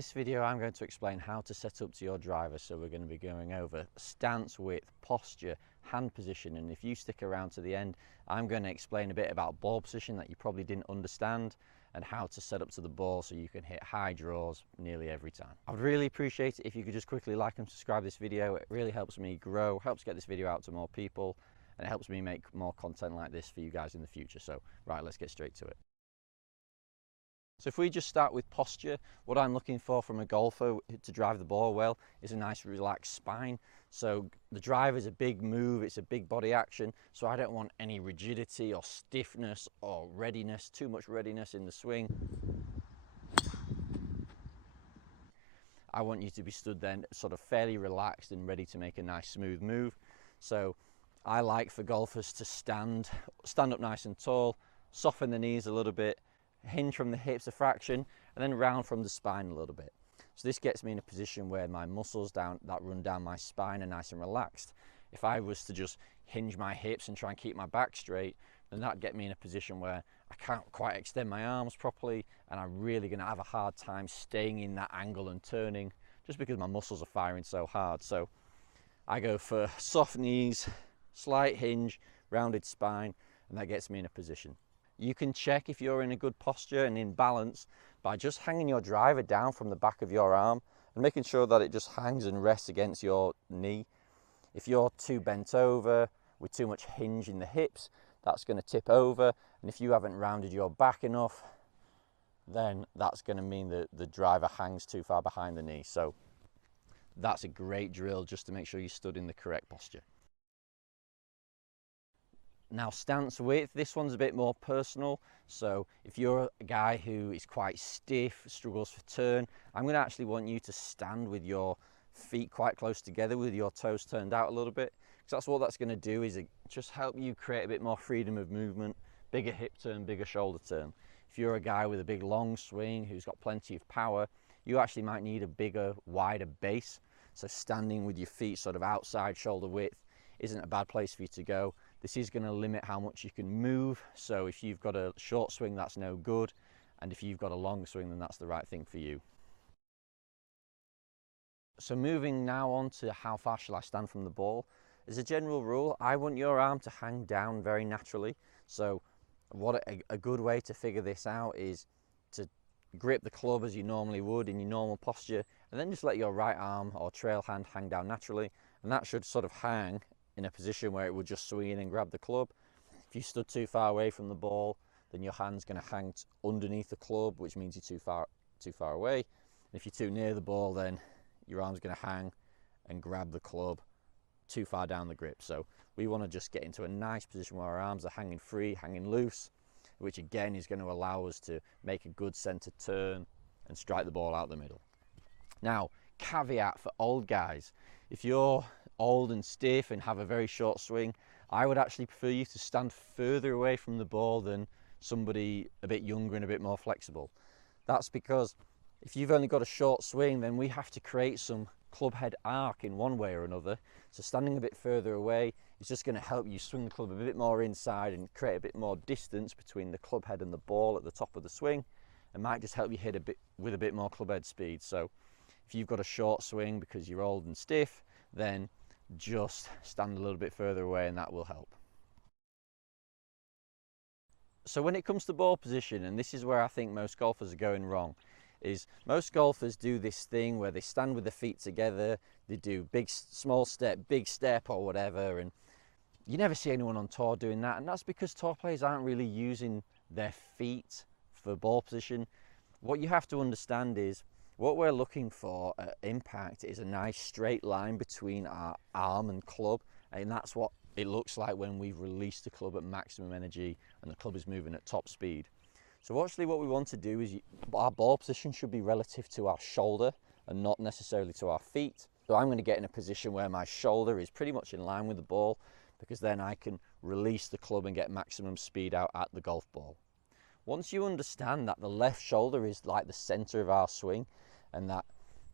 this video I'm going to explain how to set up to your driver. So we're going to be going over stance width, posture, hand position, and if you stick around to the end I'm going to explain a bit about ball position that you probably didn't understand and how to set up to the ball so you can hit high draws nearly every time. I would really appreciate it if you could just quickly like and subscribe this video. It really helps me grow, helps get this video out to more people, and it helps me make more content like this for you guys in the future. So right, let's get straight to it. So if we just start with posture, what I'm looking for from a golfer to drive the ball well is a nice relaxed spine. So the drive is a big move, it's a big body action, so I don't want any rigidity or stiffness or readiness, too much readiness in the swing. I want you to be stood then sort of fairly relaxed and ready to make a nice smooth move. So I like for golfers to stand up nice and tall, soften the knees a little bit, hinge from the hips a fraction, and then round from the spine a little bit. So this gets me in a position where my muscles that run down my spine are nice and relaxed. If I was to just hinge my hips and try and keep my back straight, then that'd get me in a position where I can't quite extend my arms properly, and I'm really going to have a hard time staying in that angle and turning just because my muscles are firing so hard. So I go for soft knees, slight hinge, rounded spine, and that gets me in a position. You can check if you're in a good posture and in balance by just hanging your driver down from the back of your arm and making sure that it just hangs and rests against your knee. If you're too bent over with too much hinge in the hips, that's going to tip over, and if you haven't rounded your back enough, then that's going to mean that the driver hangs too far behind the knee. So that's a great drill just to make sure you stood in the correct posture. Now stance width, this one's a bit more personal. So if you're a guy who is quite stiff, struggles for turn, I'm going to actually want you to stand with your feet quite close together with your toes turned out a little bit, because that's what that's going to do, is it just help you create a bit more freedom of movement, bigger hip turn, bigger shoulder turn. If you're a guy with a big long swing who's got plenty of power, you actually might need a bigger, wider base. So standing with your feet sort of outside shoulder width isn't a bad place for you to go. This is going to limit how much you can move. So if you've got a short swing, that's no good. And if you've got a long swing, then that's the right thing for you. So moving now on to how far shall I stand from the ball. As a general rule, I want your arm to hang down very naturally. So what a good way to figure this out is to grip the club as you normally would in your normal posture, and then just let your right arm or trail hand hang down naturally, and that should sort of hang in a position where it would just swing in and grab the club. If you stood too far away from the ball, then your hand's going to hang underneath the club, which means you're too far away. And if you're too near the ball, then your arm's going to hang and grab the club too far down the grip. So we want to just get into a nice position where our arms are hanging free, hanging loose, which again is going to allow us to make a good center turn and strike the ball out the middle. Now, caveat for old guys: if you're old and stiff and have a very short swing, I would actually prefer you to stand further away from the ball than somebody a bit younger and a bit more flexible. That's because if you've only got a short swing, then we have to create some club head arc in one way or another. So standing a bit further away is just going to help you swing the club a bit more inside and create a bit more distance between the club head and the ball at the top of the swing. It might just help you hit a bit with a bit more club head speed. So if you've got a short swing because you're old and stiff, then just stand a little bit further away and that will help. So when it comes to ball position, and this is where I think most golfers are going wrong, is most golfers do this thing where they stand with their feet together, they do small step, big step or whatever, and you never see anyone on tour doing that, and that's because tour players aren't really using their feet for ball position. What you have to understand is what we're looking for at impact is a nice straight line between our arm and club, and that's what it looks like when we've released the club at maximum energy and the club is moving at top speed. So actually what we want to do is our ball position should be relative to our shoulder and not necessarily to our feet. So I'm going to get in a position where my shoulder is pretty much in line with the ball, because then I can release the club and get maximum speed out at the golf ball. Once you understand that the left shoulder is like the center of our swing and that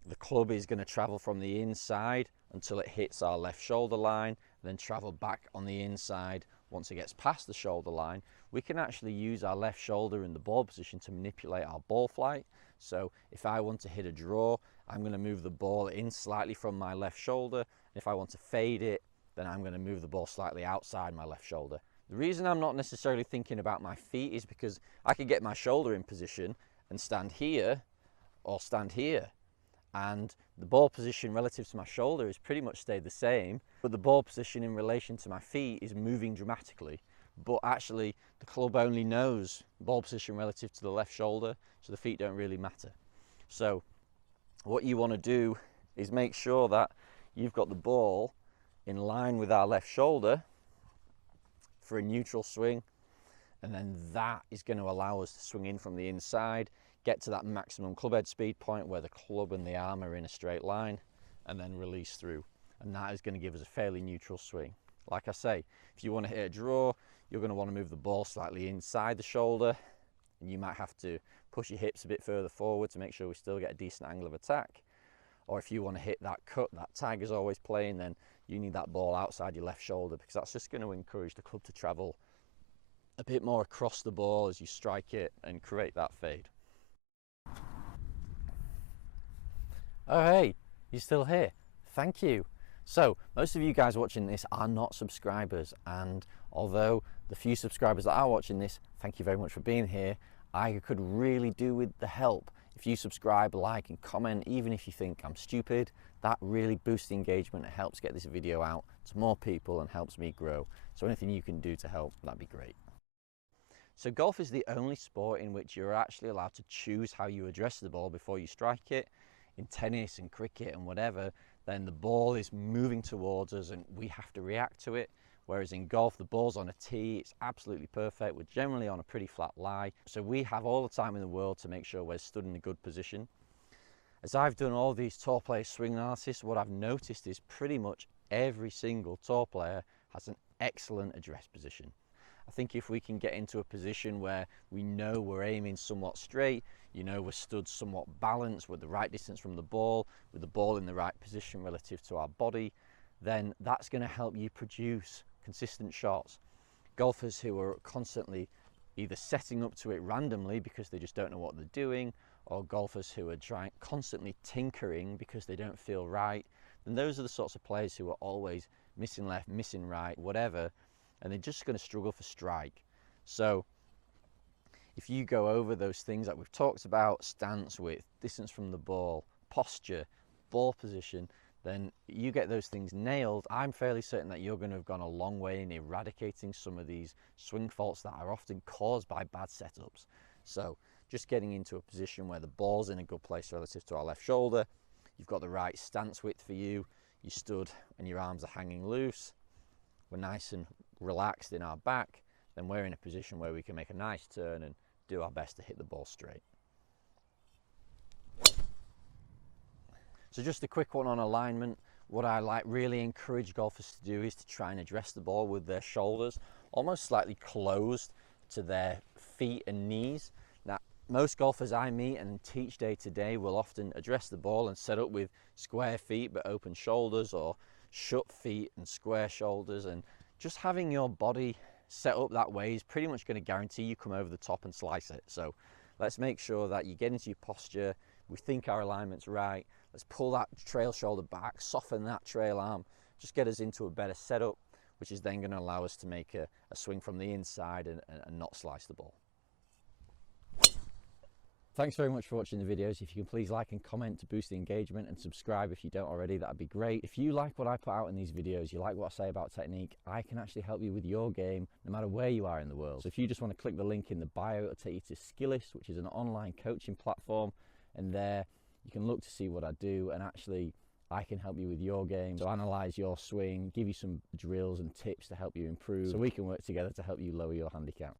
the club is going to travel from the inside until it hits our left shoulder line, then travel back on the inside once it gets past the shoulder line, we can actually use our left shoulder in the ball position to manipulate our ball flight. So if I want to hit a draw, I'm going to move the ball in slightly from my left shoulder. If I want to fade it, then I'm going to move the ball slightly outside my left shoulder. The reason I'm not necessarily thinking about my feet is because I could get my shoulder in position and stand here or stand here, and the ball position relative to my shoulder is pretty much stayed the same, but the ball position in relation to my feet is moving dramatically. But actually the club only knows ball position relative to the left shoulder, so the feet don't really matter. So what you want to do is make sure that you've got the ball in line with our left shoulder for a neutral swing, and then that is going to allow us to swing in from the inside, get to that maximum club head speed point where the club and the arm are in a straight line, and then release through. And that is going to give us a fairly neutral swing. Like I say, if you want to hit a draw, you're going to want to move the ball slightly inside the shoulder, and you might have to push your hips a bit further forward to make sure we still get a decent angle of attack. Or if you want to hit that cut that Tiger's always playing, then you need that ball outside your left shoulder, because that's just going to encourage the club to travel a bit more across the ball as you strike it and create that fade. Oh hey, you're still here. Thank you. So most of you guys watching this are not subscribers, and although the few subscribers that are watching this, thank you very much for being here, I could really do with the help. If you subscribe, like and comment, even if you think I'm stupid, that really boosts the engagement and helps get this video out to more people and helps me grow. So anything you can do to help, that'd be great. So golf is the only sport in which you're actually allowed to choose how you address the ball before you strike it. In tennis and cricket and whatever, then the ball is moving towards us and we have to react to it. Whereas in golf, the ball's on a tee, it's absolutely perfect. We're generally on a pretty flat lie. So we have all the time in the world to make sure we're stood in a good position. As I've done all these tour player swing analysis, what I've noticed is pretty much every single tour player has an excellent address position. I think if we can get into a position where we know we're aiming somewhat straight, you know we're stood somewhat balanced with the right distance from the ball, with the ball in the right position relative to our body, then that's going to help you produce consistent shots. Golfers who are constantly either setting up to it randomly because they just don't know what they're doing, or golfers who are constantly tinkering because they don't feel right, then those are the sorts of players who are always missing left, missing right, whatever, and they're just going to struggle for strike. So if you go over those things that we've talked about, stance width, distance from the ball, posture, ball position, then you get those things nailed, I'm fairly certain that you're going to have gone a long way in eradicating some of these swing faults that are often caused by bad setups. So just getting into a position where the ball's in a good place relative to our left shoulder, you've got the right stance width for you, you stood and your arms are hanging loose, we're nice and relaxed in our back, then we're in a position where we can make a nice turn and do our best to hit the ball straight. So just a quick one on alignment. What I really encourage golfers to do is to try and address the ball with their shoulders almost slightly closed to their feet and knees. Now, most golfers I meet and teach day to day will often address the ball and set up with square feet but open shoulders, or shut feet and square shoulders, and just having your body set up that way is pretty much going to guarantee you come over the top and slice it. So let's make sure that you get into your posture, we think our alignment's right, let's pull that trail shoulder back, soften that trail arm, just get us into a better setup, which is then going to allow us to make a swing from the inside and not slice the ball. Thanks very much for watching the videos. If you can please like and comment to boost the engagement, and subscribe if you don't already, that'd be great. If you like what I put out in these videos, you like what I say about technique, I can actually help you with your game no matter where you are in the world. So if you just want to click the link in the bio, it'll take you to Skillist, which is an online coaching platform, and there you can look to see what I do, and actually I can help you with your game. So analyze your swing, give you some drills and tips to help you improve, so we can work together to help you lower your handicap.